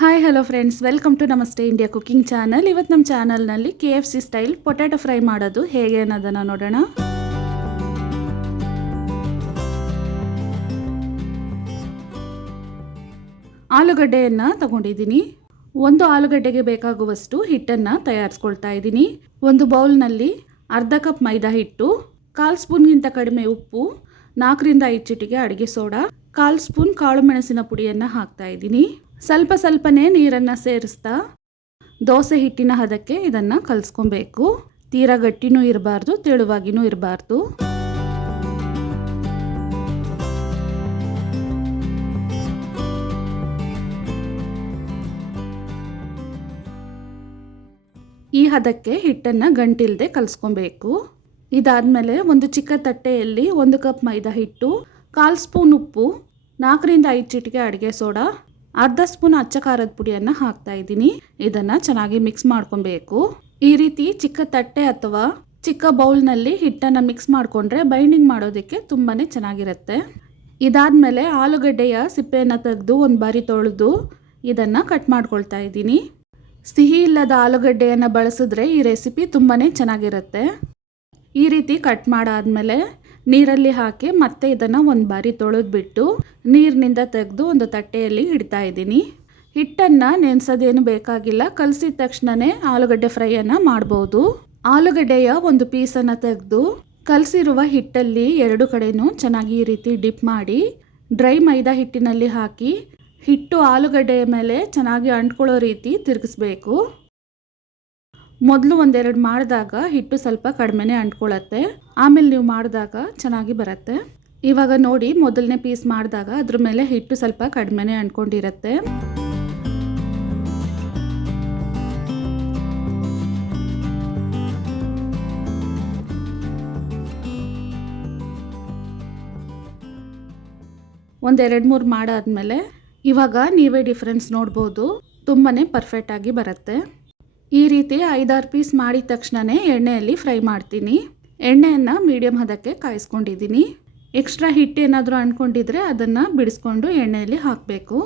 Hi hello friends, welcome to Namaste India cooking channel. ಇವತ್ತು ನಮ್ಮ ಚಾನಲ್ನಲ್ಲಿ KFC ಸ್ಟೈಲ್ ಪೊಟ್ಯಾಟೊ ಫ್ರೈ ಮಾಡೋದು ಹೇಗೆ ಅನ್ನೋದನ್ನು ನೋಡೋಣ. ಆಲೂಗಡ್ಡೆಯನ್ನು ತಗೊಂಡಿದ್ದೀನಿ. ಒಂದು ಆಲೂಗಡ್ಡೆಗೆ ಬೇಕಾಗುವಷ್ಟು ಹಿಟ್ಟನ್ನು ತಯಾರಿಸ್ಕೊಳ್ತಾ ಇದ್ದೀನಿ. ಒಂದು ಬೌಲ್ನಲ್ಲಿ ಅರ್ಧ ಕಪ್ ಮೈದಾ ಹಿಟ್ಟು, 1/4 ಸ್ಪೂನ್ಗಿಂತ ಕಡಿಮೆ ಉಪ್ಪು, 4 ರಿಂದ 5 ಚಿಟಿಕೆ ಅಡುಗೆ ಸೋಡಾ, 1/4 ಸ್ಪೂನ್ ಕಾಳು ಮೆಣಸಿನ ಪುಡಿಯನ್ನು ಹಾಕ್ತಾ ಇದ್ದೀನಿ. ಸ್ವಲ್ಪನೇ ನೀರನ್ನು ಸೇರಿಸ್ತಾ ದೋಸೆ ಹಿಟ್ಟಿನ ಹದಕ್ಕೆ ಇದನ್ನು ಕಲಿಸ್ಕೊಬೇಕು. ತೀರಾ ಗಟ್ಟಿನೂ ಇರಬಾರ್ದು, ತೆಳುವಾಗಿನೂ ಇರಬಾರ್ದು. ಈ ಹದಕ್ಕೆ ಹಿಟ್ಟನ್ನು ಗಂಟಿಲ್ಲದೆ ಕಲಿಸ್ಕೊಬೇಕು. ಇದಾದಮೇಲೆ ಒಂದು ಚಿಕ್ಕ ತಟ್ಟೆಯಲ್ಲಿ 1 ಕಪ್ ಮೈದಾ ಹಿಟ್ಟು, 1/4 ಸ್ಪೂನ್ ಉಪ್ಪು, 4 ರಿಂದ 5 ಚಿಟಿಕೆ ಅಡುಗೆ ಸೋಡಾ, ಅರ್ಧ ಸ್ಪೂನ್ ಅಚ್ಚ ಖಾರದ ಪುಡಿಯನ್ನು ಹಾಕ್ತಾ ಇದ್ದೀನಿ. ಇದನ್ನು ಚೆನ್ನಾಗಿ ಮಿಕ್ಸ್ ಮಾಡ್ಕೊಬೇಕು. ಈ ರೀತಿ ಚಿಕ್ಕ ತಟ್ಟೆ ಅಥವಾ ಚಿಕ್ಕ ಬೌಲ್ನಲ್ಲಿ ಹಿಟ್ಟನ್ನು ಮಿಕ್ಸ್ ಮಾಡಿಕೊಂಡ್ರೆ ಬೈಂಡಿಂಗ್ ಮಾಡೋದಕ್ಕೆ ತುಂಬಾ ಚೆನ್ನಾಗಿರುತ್ತೆ. ಇದಾದಮೇಲೆ ಆಲೂಗಡ್ಡೆಯ ಸಿಪ್ಪೆಯನ್ನು ತೆಗೆದು ಒಂದು ಬಾರಿ ತೊಳೆದು ಇದನ್ನು ಕಟ್ ಮಾಡ್ಕೊಳ್ತಾ ಇದ್ದೀನಿ. ಸಿಹಿ ಇಲ್ಲದ ಆಲೂಗಡ್ಡೆಯನ್ನು ಬಳಸಿದ್ರೆ ಈ ರೆಸಿಪಿ ತುಂಬಾ ಚೆನ್ನಾಗಿರುತ್ತೆ. ಈ ರೀತಿ ಕಟ್ ಮಾಡಾದ್ಮೇಲೆ ನೀರಲ್ಲಿ ಹಾಕಿ ಮತ್ತೆ ಇದನ್ನು ಒಂದು ಬಾರಿ ತೊಳೆದ್ಬಿಟ್ಟು ನೀರಿನಿಂದ ತೆಗೆದು ಒಂದು ತಟ್ಟೆಯಲ್ಲಿ ಇಡ್ತಾ ಇದ್ದೀನಿ. ಹಿಟ್ಟನ್ನು ನೆನೆಸೋದೇನು ಬೇಕಾಗಿಲ್ಲ, ಕಲಸಿದ ತಕ್ಷಣವೇ ಆಲೂಗಡ್ಡೆ ಫ್ರೈಯನ್ನು ಮಾಡ್ಬೋದು. ಆಲೂಗಡ್ಡೆಯ ಒಂದು ಪೀಸನ್ನು ತೆಗೆದು ಕಲಸಿರುವ ಹಿಟ್ಟಲ್ಲಿ 2 ಕಡೆನೂ ಚೆನ್ನಾಗಿ ಈ ರೀತಿ ಡಿಪ್ ಮಾಡಿ ಡ್ರೈ ಮೈದಾ ಹಿಟ್ಟಿನಲ್ಲಿ ಹಾಕಿ ಹಿಟ್ಟು ಆಲೂಗಡ್ಡೆಯ ಮೇಲೆ ಚೆನ್ನಾಗಿ ಅಂಟ್ಕೊಳ್ಳೋ ರೀತಿ ತಿರುಗಿಸ್ಬೇಕು. ಮೊದಲು 1-2 ಮಾಡಿದಾಗ ಹಿಟ್ಟು ಸ್ವಲ್ಪ ಕಡಿಮೆನೇ ಅಂಟ್ಕೊಳ್ಳುತ್ತೆ, ಆಮೇಲೆ ನೀವು ಮಾಡಿದಾಗ ಚೆನ್ನಾಗಿ ಬರುತ್ತೆ. ಇವಾಗ ನೋಡಿ, ಮೊದಲನೇ ಪೀಸ್ ಮಾಡಿದಾಗ ಅದ್ರ ಮೇಲೆ ಹಿಟ್ಟು ಸ್ವಲ್ಪ ಕಡಿಮೆನೇ ಅಂಟ್ಕೊಂಡಿರುತ್ತೆ. ಒಂದು 2-3 ಮಾಡಾದ್ಮೇಲೆ ಇವಾಗ ನೀವೇ ಡಿಫ್ರೆನ್ಸ್ ನೋಡ್ಬೋದು, ತುಂಬಾ ಪರ್ಫೆಕ್ಟಾಗಿ ಬರುತ್ತೆ. ಈ ರೀತಿ 5-6 ಪೀಸ್ ಮಾಡಿದ ತಕ್ಷಣವೇ ಎಣ್ಣೆಯಲ್ಲಿ ಫ್ರೈ ಮಾಡ್ತೀನಿ. ಎಣ್ಣೆಯನ್ನು ಮೀಡಿಯಮ್ ಹದಕ್ಕೆ ಕಾಯಿಸ್ಕೊಂಡಿದ್ದೀನಿ. ಎಕ್ಸ್ಟ್ರಾ ಹಿಟ್ಟು ಏನಾದರೂ ಅಂಟ್ಕೊಂಡಿದ್ರೆ ಅದನ್ನು ಬಿಡಿಸ್ಕೊಂಡು ಎಣ್ಣೆಯಲ್ಲಿ ಹಾಕಬೇಕು.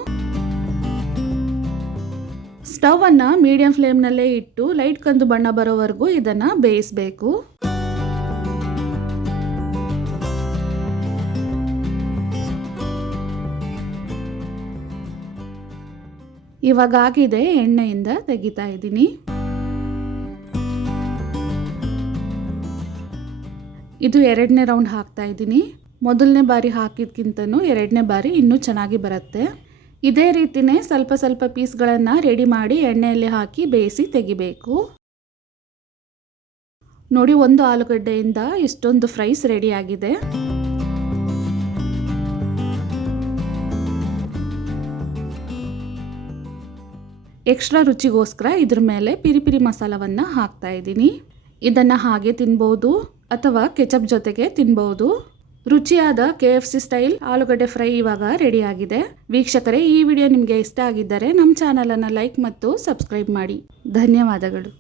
ಸ್ಟವನ್ನು ಮೀಡಿಯಮ್ ಫ್ಲೇಮ್ನಲ್ಲೇ ಇಟ್ಟು ಲೈಟ್ ಕಂದು ಬಣ್ಣ ಬರೋವರೆಗೂ ಇದನ್ನು ಬೇಯಿಸಬೇಕು. ಇವಾಗ ಆಗಿದೆ, ಎಣ್ಣೆಯಿಂದ ತೆಗಿತಾ ಇದ್ದೀನಿ. ಇದು 2ನೇ ರೌಂಡ್ ಹಾಕ್ತಾ ಇದ್ದೀನಿ. ಮೊದಲನೇ ಬಾರಿ ಹಾಕಿದ್ಕಿಂತನೂ 2ನೇ ಬಾರಿ ಇನ್ನೂ ಚೆನ್ನಾಗಿ ಬರುತ್ತೆ. ಇದೇ ರೀತಿಯೇ ಸ್ವಲ್ಪ ಪೀಸ್ಗಳನ್ನು ರೆಡಿ ಮಾಡಿ ಎಣ್ಣೆಯಲ್ಲಿ ಹಾಕಿ ಬೇಯಿಸಿ ತೆಗಿಬೇಕು. ನೋಡಿ, ಒಂದು ಆಲೂಗಡ್ಡೆಯಿಂದ ಇಷ್ಟೊಂದು ಫ್ರೈಸ್ ರೆಡಿ ಆಗಿದೆ. ಎಕ್ಸ್ಟ್ರಾ ರುಚಿಗೋಸ್ಕರ ಇದ್ರ ಮೇಲೆ ಪಿರಿ ಮಸಾಲವನ್ನು ಹಾಕ್ತಾ ಇದ್ದೀನಿ. ಇದನ್ನು ಹಾಗೆ ತಿನ್ಬೋದು ಅಥವಾ ಕೆಚಪ್ ಜೊತೆಗೆ ತಿನ್ಬೋದು. ರುಚಿಯಾದ KFC ಸ್ಟೈಲ್ ಆಲೂಗಡ್ಡೆ ಫ್ರೈ ಇವಾಗ ರೆಡಿ ಆಗಿದೆ. ವೀಕ್ಷಕರೇ, ಈ ವಿಡಿಯೋ ನಿಮಗೆ ಇಷ್ಟ ಆಗಿದ್ದರೆ ನಮ್ಮ ಚಾನಲನ್ನು ಲೈಕ್ ಮತ್ತು ಸಬ್ಸ್ಕ್ರೈಬ್ ಮಾಡಿ. ಧನ್ಯವಾದಗಳು.